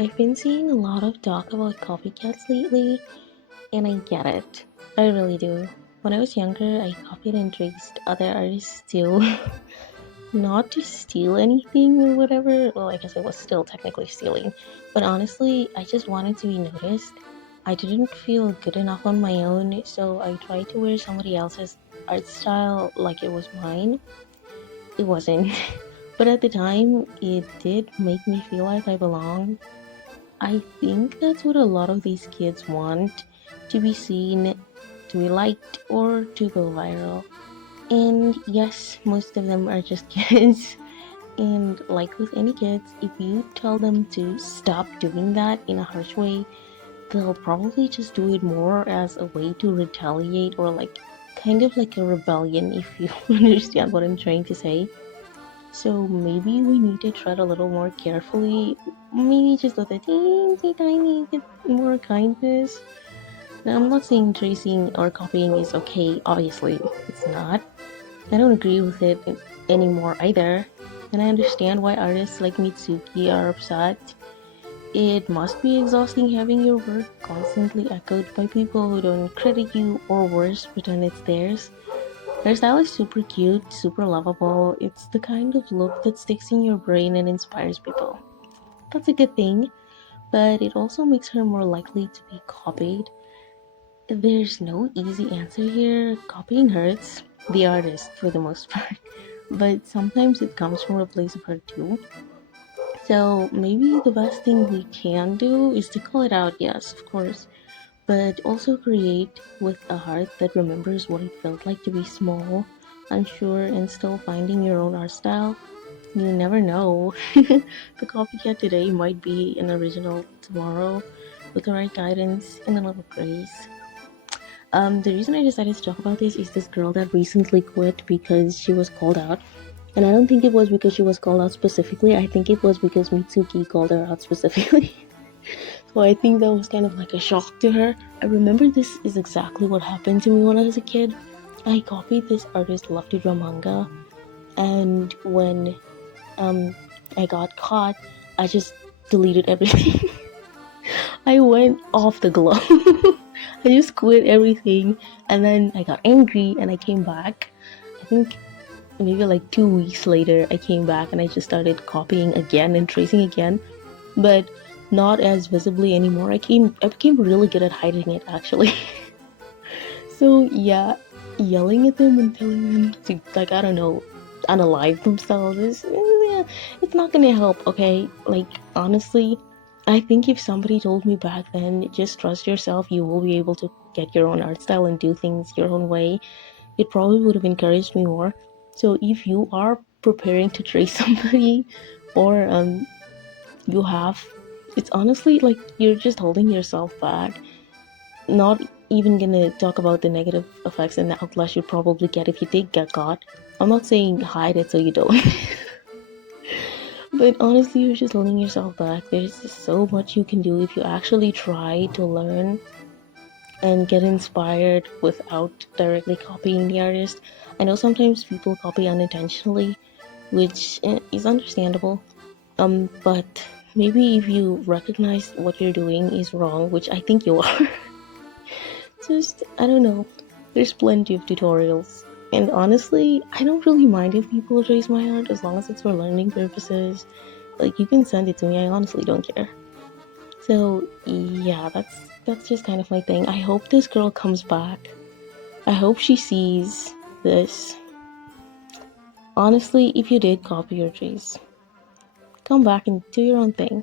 I've been seeing a lot of talk about copycats lately, and I get it. I really do. When I was younger, I copied and traced other artists too. Not to steal anything or whatever. Well, I guess it was still technically stealing. But honestly, I just wanted to be noticed. I didn't feel good enough on my own, so I tried to wear somebody else's art style like it was mine. It wasn't. But at the time, it did make me feel like I belonged. I think that's what a lot of these kids want, to be seen, to be liked, or to go viral. And yes, most of them are just kids. And like with any kids, if you tell them to stop doing that in a harsh way, they'll probably just do it more as a way to retaliate or like kind of like a rebellion, if you understand what I'm trying to say. So maybe we need to tread a little more carefully, maybe just with a teensy tiny bit more kindness. Now, I'm not saying tracing or copying is okay, obviously, it's not. I don't agree with it anymore either, and I understand why artists like Mitsuki are upset. It must be exhausting having your work constantly echoed by people who don't credit you or worse, pretend it's theirs. Their style is super cute, super lovable. It's the kind of look that sticks in your brain and inspires people. That's a good thing, but it also makes her more likely to be copied. There's no easy answer here. Copying hurts the artist for the most part, but sometimes it comes from a place of hurt too. So maybe the best thing we can do is to call it out, yes, of course, but also create with a heart that remembers what it felt like to be small, unsure, and still finding your own art style. You never know. The copycat today might be an original tomorrow with the right guidance and a little grace. The reason I decided to talk about this is this girl that recently quit because she was called out. And I don't think it was because she was called out specifically, I think it was because Mitsuki called her out specifically. So I think that was kind of like a shock to her. I remember this is exactly what happened to me when I was a kid. I copied this artist Love to Draw manga, and when um I got caught, I just deleted everything. I went off the globe. I just quit everything, and then I got angry and I came back. I think maybe like 2 weeks later, I came back and I just started copying again and tracing again, but not as visibly anymore. I became really good at hiding it actually. So yeah, yelling at them and telling them to, like, I don't know, unalive themselves is it's not gonna help. Okay, like honestly, I think if somebody told me back then, just trust yourself, you will be able to get your own art style and do things your own way, it probably would have encouraged me more. So if you are preparing to trace somebody, or you have, it's honestly like you're just holding yourself back. Not even gonna talk about the negative effects and the outlash you'd probably get if you did get caught. I'm not saying hide it so you don't. But honestly, you're just holding yourself back. There's just so much you can do if you actually try to learn and get inspired without directly copying the artist. I know sometimes people copy unintentionally, which is understandable. But maybe if you recognize what you're doing is wrong, which I think you are, just, I don't know, there's plenty of tutorials. And honestly, I don't really mind if people trace my art as long as it's for learning purposes. Like, you can send it to me, I honestly don't care. So yeah, that's just kind of my thing. I hope this girl comes back. I hope she sees this. Honestly, if you did copy or trace, come back and do your own thing.